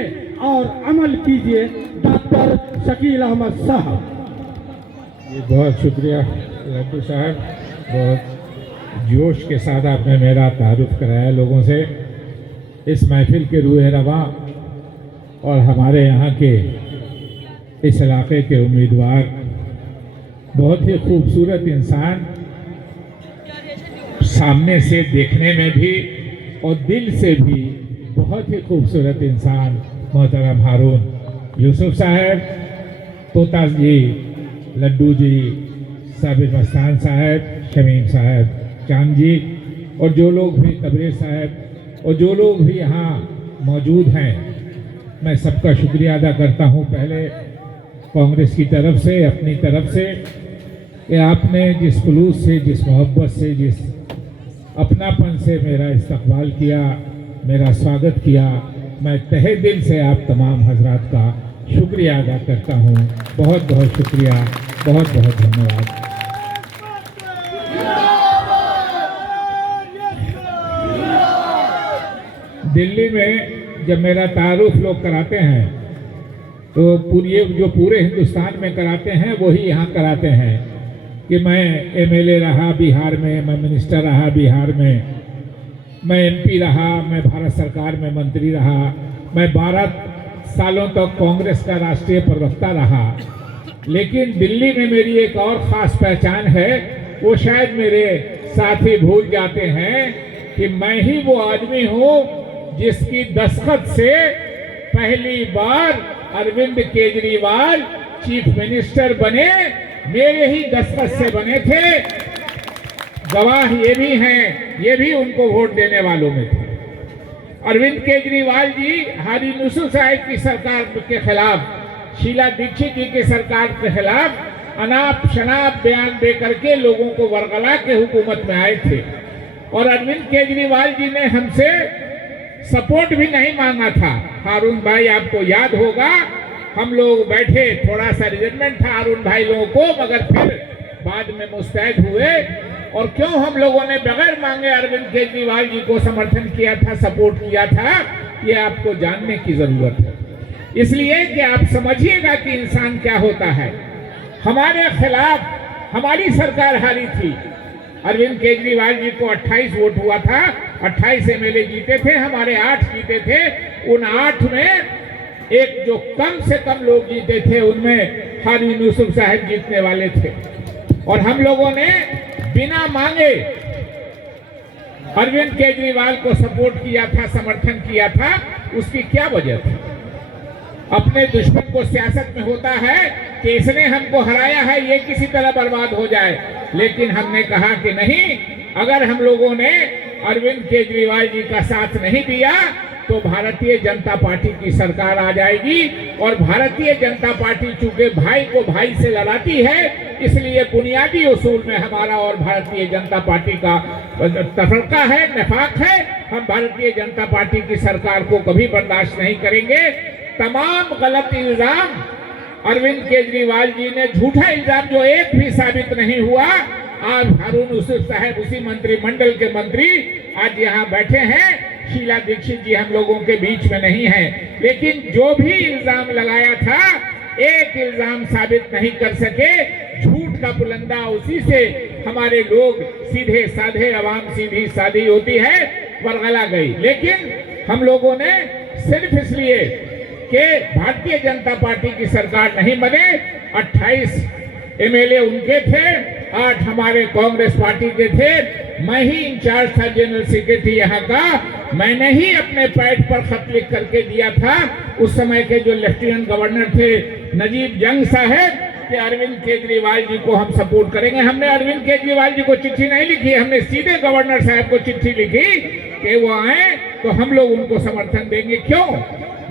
सुनिए और अमल कीजिए। डॉक्टर शकील अहमद साहब। बहुत शुक्रिया लड्डू साहब, बहुत जोश के साथ आपने मेरा तारुफ कराया लोगों से। इस महफिल के रूह रवा और हमारे यहाँ के इस इलाके के उम्मीदवार, बहुत ही खूबसूरत इंसान, सामने से देखने में भी और दिल से भी बहुत ही खूबसूरत इंसान मोहतरम हारून यूसुफ साहब, तोता जी, लड्डू जी, साबिर मस्तान साहब, शमीम साहब, चांद जी और जो लोग भी तबरेज़ साहब और जो लोग भी यहाँ मौजूद हैं, मैं सबका शुक्रिया अदा करता हूँ। पहले कांग्रेस की तरफ से, अपनी तरफ से, कि आपने जिस खुलूस से, जिस मोहब्बत से, जिस अपनापन से मेरा इस्तकबाल किया, मेरा स्वागत किया, मैं तहे दिल से आप तमाम हजरात का शुक्रिया अदा करता हूँ। बहुत बहुत शुक्रिया, बहुत बहुत धन्यवाद। दिल्ली में जब मेरा तारुफ लोग कराते हैं तो पूरे हिंदुस्तान में कराते हैं, वही यहाँ कराते हैं कि मैं एमएलए रहा बिहार में, मैं मिनिस्टर रहा बिहार में, मैं एमपी रहा, मैं भारत सरकार में मंत्री रहा, मैं 12 सालों तक कांग्रेस का राष्ट्रीय प्रवक्ता रहा। लेकिन दिल्ली में मेरी एक और ख़ास पहचान है, वो शायद मेरे साथी भूल जाते हैं कि मैं ही वो आदमी हूँ जिसकी दस्तखत से पहली बार अरविंद केजरीवाल चीफ मिनिस्टर बने। मेरे ही दस्तखत से बने थे। गवाह ये भी हैं, ये भी उनको वोट देने वालों में थे। अरविंद केजरीवाल जी हाजी यूसुफ साहब की सरकार के खिलाफ, शीला दीक्षित जी की सरकार के खिलाफ अनाप शनाप बयान दे करके लोगों को वरगला के हुकूमत में आए थे। और अरविंद केजरीवाल जी ने हमसे सपोर्ट भी नहीं मांगा था। हारून भाई, आपको याद होगा, हम लोग बैठे, थोड़ा सा रिजर्वेशन था हारून भाई लोगों को, मगर फिर बाद में मुस्तैद हुए। और क्यों हम लोगों ने बगैर मांगे अरविंद केजरीवाल जी को समर्थन किया था, सपोर्ट किया था, ये आपको जानने की जरूरत है। इसलिए कि आप समझिएगा कि इंसान क्या होता है। हमारे खिलाफ हमारी सरकार हारी थी। अरविंद केजरीवाल जी को 28 वोट हुआ था, 28 एमएलए जीते थे, हमारे 8 जीते थे। उन 8 में एक जो कम से कम लोग जीते थे, उनमें हाजी यूसुफ साहब जीतने वाले थे। और हम लोगों ने बिना मांगे अरविंद केजरीवाल को सपोर्ट किया था, समर्थन किया था। उसकी क्या वजह थी? अपने दुश्मन को सियासत में होता है कि इसने हमको हराया है, ये किसी तरह बर्बाद हो जाए। लेकिन हमने कहा कि नहीं, अगर हम लोगों ने अरविंद केजरीवाल जी का साथ नहीं दिया तो भारतीय जनता पार्टी की सरकार आ जाएगी। और भारतीय जनता पार्टी चूंकि भाई को भाई से लड़ाती है, इसलिए बुनियादी उसूल में हमारा और भारतीय जनता पार्टी का तफरका है, नफाक है। हम भारतीय जनता पार्टी की सरकार को कभी बर्दाश्त नहीं करेंगे। तमाम गलत इल्जाम अरविंद केजरीवाल जी ने, झूठा इल्जाम जो एक भी साबित नहीं हुआ। आज हारून यूसुफ साहब उसी मंत्रिमंडल के मंत्री आज यहाँ बैठे हैं। शीला दीक्षित जी हम लोगों के बीच में नहीं है, लेकिन जो भी इल्जाम लगाया था, एक इल्जाम साबित नहीं कर सके। झूठ का पुलंदा उसी से हमारे लोग सीधे साधे, आवाम सीधी साधी होती है, वरगला गई। लेकिन हम लोगों ने सिर्फ इसलिए कि भारतीय जनता पार्टी की सरकार नहीं बने, 28 एमएलए उनके थे, 8 हमारे कांग्रेस पार्टी के थे। मैं ही इंचार्ज था, जनरल सेक्रेटरी यहाँ का। मैंने ही अपने पैड पर खत लिख करके दिया था उस समय के जो लेफ्टिनेंट गवर्नर थे नजीब जंग साहब, कि अरविंद केजरीवाल जी को हम सपोर्ट करेंगे। हमने अरविंद केजरीवाल जी को चिट्ठी नहीं लिखी, हमने सीधे गवर्नर साहब को चिट्ठी लिखी कि वो आए तो हम लोग उनको समर्थन देंगे। क्यों?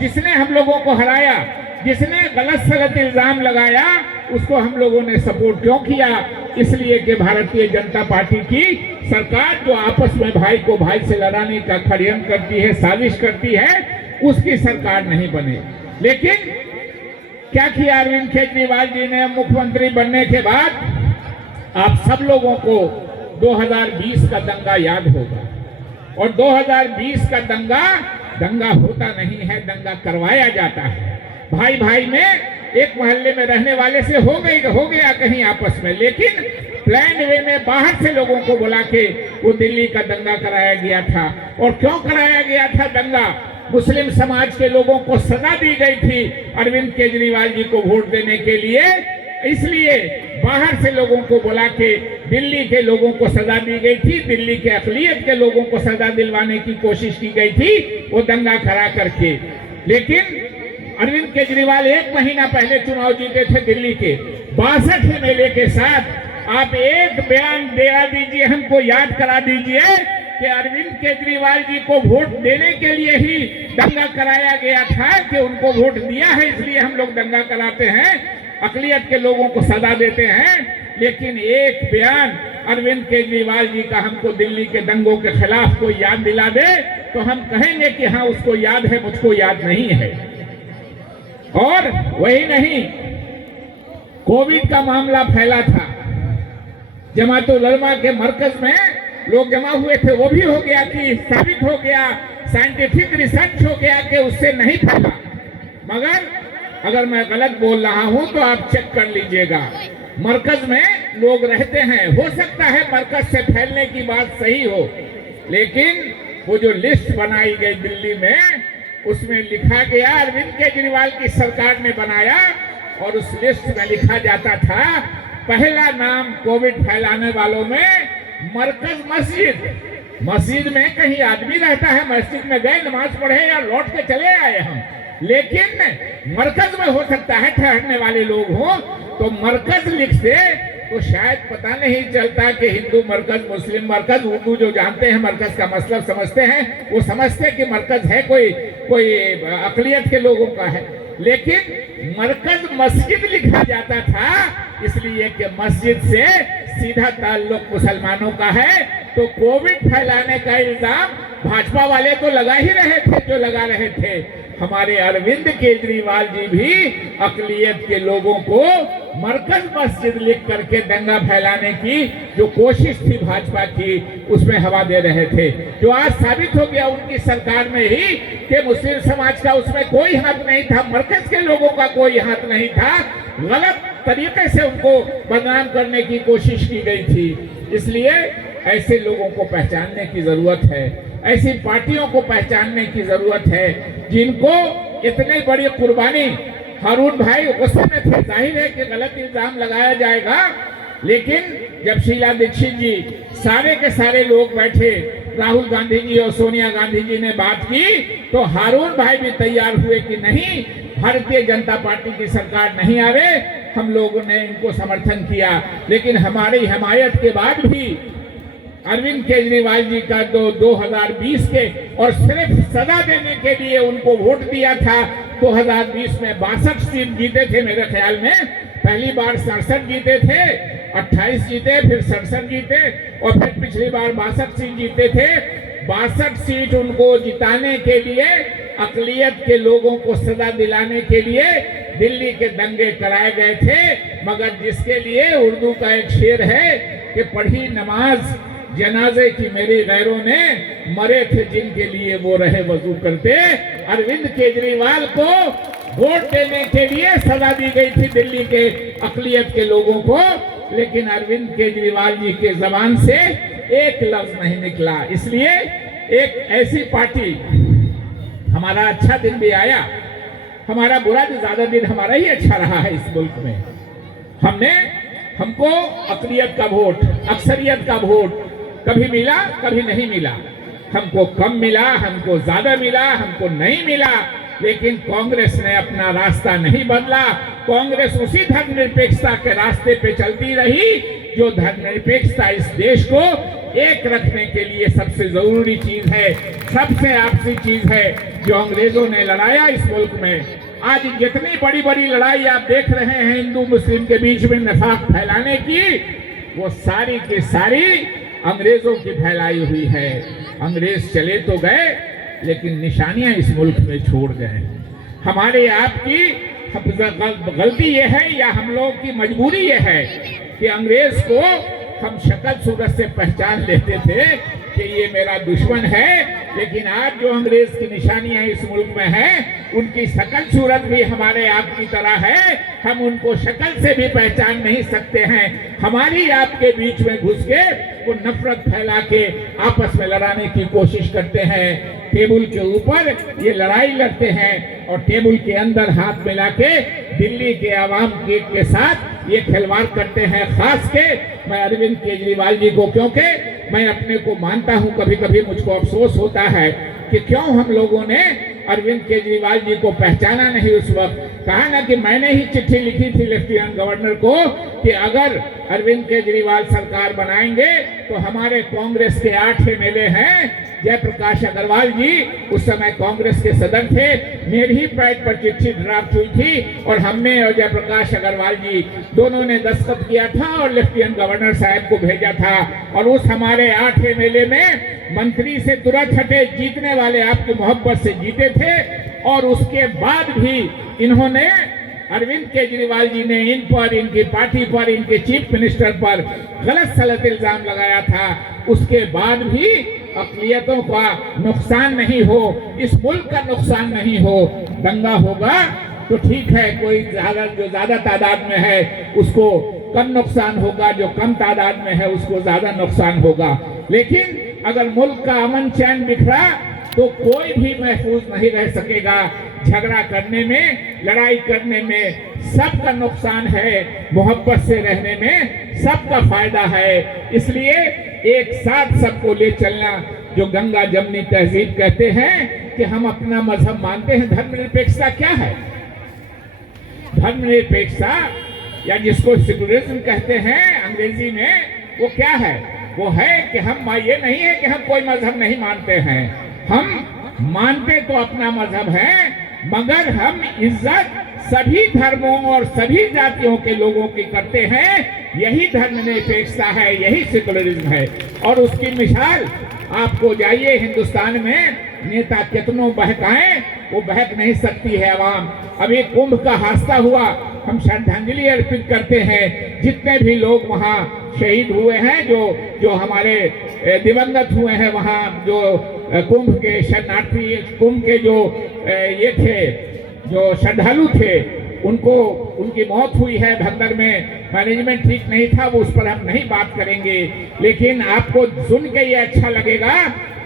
जिसने हम लोगों को हराया, जिसने गलत सलत इल्जाम लगाया, उसको हम लोगों ने सपोर्ट क्यों किया? इसलिए कि भारतीय जनता पार्टी की सरकार जो आपस में भाई को भाई से लड़ाने का षड्यंत्र करती है, साजिश करती है, उसकी सरकार नहीं बने। लेकिन क्या किया अरविंद केजरीवाल जी ने मुख्यमंत्री बनने के बाद? आप सब लोगों को 2020 का दंगा याद होगा। और 2020 का दंगा दंगा होता नहीं है, दंगा करवाया जाता है। भाई भाई में एक मोहल्ले में रहने वाले से हो गया कहीं आपस में, लेकिन प्लान वे में बाहर से लोगों को बुला के वो दिल्ली का दंगा कराया गया था। और क्यों कराया गया था दंगा? मुस्लिम समाज के लोगों को सजा दी गई थी अरविंद केजरीवाल जी को वोट देने के लिए, इसलिए बाहर से लोगों को बुला के दिल्ली के लोगों को सजा दी गई थी, दिल्ली के अक़लियत के लोगों को सजा दिलवाने की कोशिश की गई थी वो दंगा करा करके। लेकिन अरविंद केजरीवाल 1 महीना पहले चुनाव जीते थे दिल्ली के 62 एमएलए के साथ। आप एक बयान दे दीजिए, हमको याद करा दीजिए कि अरविंद केजरीवाल जी को वोट देने के लिए ही दंगा कराया गया था कि उनको वोट दिया है इसलिए हम लोग दंगा कराते हैं, अक़लियत के लोगों को सजा देते हैं। लेकिन एक बयान अरविंद केजरीवाल जी का हमको दिल्ली के दंगों के खिलाफ कोई याद दिला दे तो हम कहेंगे कि हाँ उसको याद है, मुझको याद नहीं है। और वही नहीं, कोविड का मामला फैला था, जमात-उल-उलमा के मरकज में लोग जमा हुए थे, वो भी हो गया कि साबित हो गया, साइंटिफिक रिसर्च हो गया कि उससे नहीं फैला। मगर अगर मैं गलत बोल रहा हूं तो आप चेक कर लीजिएगा। मरकज में लोग रहते हैं, हो सकता है मरकज से फैलने की बात सही हो, लेकिन वो जो लिस्ट बनाई गई दिल्ली में उसमें लिखा गया, अरविंद केजरीवाल की सरकार ने बनाया और उस लिस्ट में लिखा जाता था पहला नाम कोविड फैलाने वालों में मरकज मस्जिद में कहीं आदमी रहता है, मस्जिद में गए नमाज पढ़े या लौट के चले आए हम, लेकिन मरकज में हो सकता है ठहरने वाले लोग हों, तो मरकज लिखते तो शायद पता नहीं चलता कि हिंदू मरकज, मुस्लिम मरकज। उर्दू जो जानते हैं मरकज का मतलब समझते हैं, वो समझते कि मरकज है कोई अक़लियत के लोगों का है, लेकिन मरकज मस्जिद लिखा जाता था इसलिए कि मस्जिद से सीधा ताल्लुक मुसलमानों का है। तो कोविड फैलाने का इल्जाम भाजपा वाले तो लगा ही रहे थे जो लगा रहे थे, हमारे अरविंद केजरीवाल जी भी अक़लियत के लोगों को मरकज मस्जिद लिख करके दंगा फैलाने की जो कोशिश थी भाजपा की उसमें हवा दे रहे थे, जो आज साबित हो गया उनकी सरकार में ही कि मुस्लिम समाज का उसमें कोई हाथ नहीं था, मरकज के लोगों का कोई हाथ नहीं था, गलत तरीके से उनको बदनाम करने की कोशिश की गई थी। इसलिए ऐसे लोगों को पहचानने की जरूरत है, ऐसी पार्टियों को पहचानने की जरूरत है जिनको इतनी बड़ी कुर्बानी। हारून भाई गुस्से में थे, जाहिर है कि गलत इल्जाम लगाया जाएगा, लेकिन जब शीला दीक्षित जी सारे के सारे लोग बैठे, राहुल गांधी जी और सोनिया गांधी जी ने बात की तो हारून भाई भी तैयार हुए कि नहीं, भारतीय जनता पार्टी की सरकार नहीं आवे, हम लोगों ने इनको समर्थन किया। लेकिन हमारी हिमायत के बाद भी अरविंद केजरीवाल जी का 2020 के और सिर्फ सजा देने के लिए उनको वोट दिया था। 2020 में 62 सीट जीते थे मेरे ख्याल में, पहली बार 67 जीते थे, 28 जीते, फिर 67 जीते और फिर पिछली बार 62 सीट जीते थे। 62 सीट उनको जिताने के लिए, अक़लियत के लोगों को सजा दिलाने के लिए दिल्ली के दंगे कराए गए थे, मगर जिसके लिए उर्दू का एक शेर है कि पढ़ी नमाज जनाजे की मेरी गैरों ने, मरे थे जिनके लिए वो रहे वजू करते। अरविंद केजरीवाल को वोट देने के लिए सजा दी गई थी दिल्ली के अक़लियत के लोगों को, लेकिन अरविंद केजरीवाल जी के जबान से एक लफ्ज नहीं निकला। इसलिए एक ऐसी पार्टी, हमारा अच्छा दिन भी आया, हमारा बुरा भी, ज्यादा दिन हमारा ही अच्छा रहा है इस मुल्क में। हमको अक़लियत का वोट, अक्सरियत का वोट कभी मिला कभी नहीं मिला, हमको कम मिला, हमको ज्यादा मिला, हमको नहीं मिला, लेकिन कांग्रेस ने अपना रास्ता नहीं बदला। कांग्रेस उसी धर्मनिरपेक्षता के रास्ते पे चलती रही जो धर्मनिरपेक्षता इस देश को एक रखने के लिए सबसे जरूरी चीज है, सबसे आपसी चीज है जो अंग्रेजों ने लड़ाया इस मुल्क में। आज जितनी बड़ी बड़ी लड़ाई आप देख रहे हैं हिंदू मुस्लिम के बीच में नफाक फैलाने की, वो सारी की सारी अंग्रेजों की फैलाई हुई है। अंग्रेज चले तो गए लेकिन निशानियां इस मुल्क में छोड़ गए। हमारे आपकी गलती ये है या हम लोग की मजबूरी ये है कि अंग्रेज को हम शक्ल सूरत से पहचान लेते थे कि ये मेरा दुश्मन है, लेकिन आज जो अंग्रेज की निशानियां इस मुल्क में हैं, उनकी शकल सूरत भी हमारे आपकी तरह है। हम उनको शक्ल से भी पहचान नहीं सकते हैं। हमारी आपके बीच में घुस के वो नफरत फैला के आपस में लड़ाने की कोशिश करते हैं। टेबल के ऊपर ये लड़ाई लड़ते हैं और टेबल के अंदर हाथ मिला के दिल्ली के आवाम के साथ ये खिलवाड़ करते हैं। खास के मैं अरविंद केजरीवाल जी को, क्योंकि मैं अपने को मानता हूं, कभी कभी मुझको अफसोस होता है कि क्यों हम लोगों ने अरविंद केजरीवाल जी को पहचाना नहीं। उस वक्त कहा ना कि मैंने ही चिट्ठी लिखी थी लेफ्टिनेंट गवर्नर को कि अगर अरविंद केजरीवाल सरकार बनाएंगे तो हमारे कांग्रेस के 8 एमएलए हैं। जयप्रकाश अग्रवाल जी उस समय कांग्रेस के सदस्य थे, मेरी ही पैड पर चिट्ठी ड्राफ्ट हुई थी और हमने और जयप्रकाश अग्रवाल जी दोनों ने दस्तखत किया था और लेफ्टिनेंट गवर्नर साहब को भेजा था। और उस हमारे 8 एमएलए में मंत्री से तुरंत हटे, जीतने वाले आपकी मोहब्बत से जीते थे। और उसके बाद भी इन्होंने, अरविंद केजरीवाल जी ने इन पर, इनकी पार्टी पर, इनके चीफ मिनिस्टर पर गलत सलत इल्जाम लगाया था। उसके बाद भी अक़लियतों का नुकसान नहीं हो, इस मुल्क का नुकसान नहीं हो। दंगा होगा तो ठीक है, कोई जो ज्यादा तादाद में है उसको कम नुकसान होगा, जो कम तादाद में है उसको ज्यादा नुकसान होगा। लेकिन अगर मुल्क का अमन चैन बिखरा तो कोई भी महफूज नहीं रह सकेगा। झगड़ा करने में, लड़ाई करने में सबका नुकसान है, मोहब्बत से रहने में सबका फायदा है। इसलिए एक साथ सबको ले चलना, जो गंगा जमनी तहजीब कहते हैं कि हम अपना मजहब मानते हैं। धर्मनिरपेक्षता क्या है? धर्मनिरपेक्षता या जिसको सेकुलरिज्म कहते हैं अंग्रेजी में, वो क्या है? वो है कि हम, ये नहीं है कि हम कोई मजहब नहीं मानते हैं, हम मानते तो अपना मजहब है, मगर हम इज्जत सभी धर्मों और सभी जातियों के लोगों की करते हैं। यही धर्मनिरपेक्षता है, यही सेकुलरिज्म है। और उसकी मिसाल आपको जाइए, हिंदुस्तान में नेता कितनों बहकाएं, वो बहक नहीं सकती है आवाम। अभी कुंभ का हादसा हुआ, हम श्रद्धांजलि अर्पित करते हैं जितने भी लोग वहाँ शहीद हुए हैं, जो हमारे दिवंगत हुए हैं वहाँ, जो कुंभ के शरणार्थी, कुंभ के जो ये थे, जो श्रद्धालु थे, उनको, उनकी मौत हुई है भगदड़ में। मैनेजमेंट ठीक नहीं था, वो उस पर हम नहीं बात करेंगे। लेकिन आपको सुन के ये अच्छा लगेगा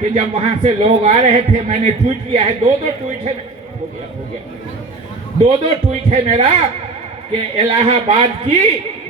कि जब वहां से लोग आ रहे थे, मैंने ट्वीट किया है, 2-2 ट्वीट है, हो गया 2-2 ट्वीट है मेरा कि इलाहाबाद की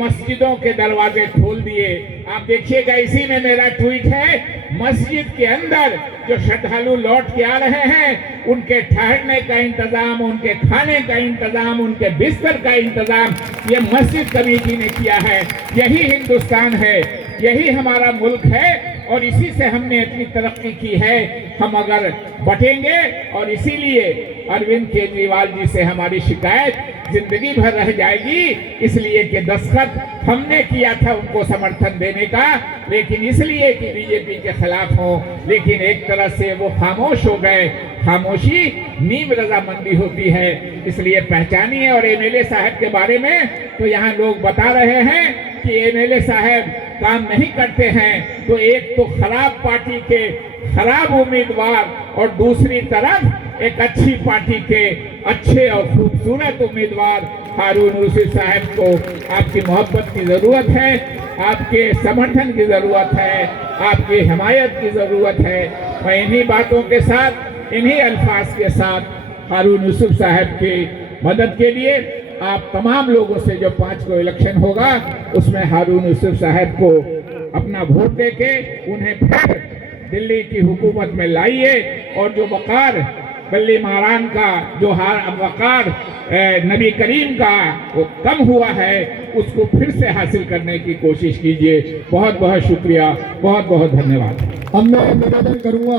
मस्जिदों के दरवाजे खोल दिए। आप देखिएगा, इसी में मेरा ट्वीट है। मस्जिद के अंदर जो श्रद्धालु लौट के आ रहे हैं, उनके ठहरने का इंतजाम, उनके खाने का इंतजाम, उनके बिस्तर का इंतजाम ये मस्जिद कमेटी ने किया है। यही हिंदुस्तान है, यही हमारा मुल्क है और इसी से हमने इतनी तरक्की की है। हम अगर बटेंगे, और इसीलिए अरविंद केजरीवाल जी से हमारी शिकायत जिंदगी भर रह जाएगी, इसलिए कि दस्तखत हमने किया था उनको समर्थन देने का, लेकिन इसलिए कि बीजेपी के खिलाफ हो। लेकिन एक तरह से वो खामोश हो गए। खामोशी नीम रजामंदी होती है, इसलिए पहचानिए। और एमएलए साहब के बारे में तो यहाँ लोग बता रहे हैं कि एमएलए साहब काम नहीं करते हैं, तो एक तो खराब पार्टी के खराब उम्मीदवार और दूसरी तरफ एक अच्छी पार्टी के अच्छे और खूबसूरत उम्मीदवार हारून रशीद साहब को आपकी मोहब्बत की जरूरत है, आपके समर्थन की जरूरत है, आपकी हिमायत की जरूरत है। मैं इन्हीं बातों के साथ, इन्हीं अल्फाज के साथ हारून रशीद साहब की मदद के लिए आप तमाम लोगों से, जो 5 को इलेक्शन होगा उसमें हारून रशीद साहब को अपना वोट देके उन्हें फिर दिल्ली की हुकूमत में लाइए और जो वकार बल्ली महारान का, जो वकार नबी करीम का वो कम हुआ है, उसको फिर से हासिल करने की कोशिश कीजिए। बहुत बहुत शुक्रिया, बहुत बहुत धन्यवाद। अब मैं निवेदन करूंगा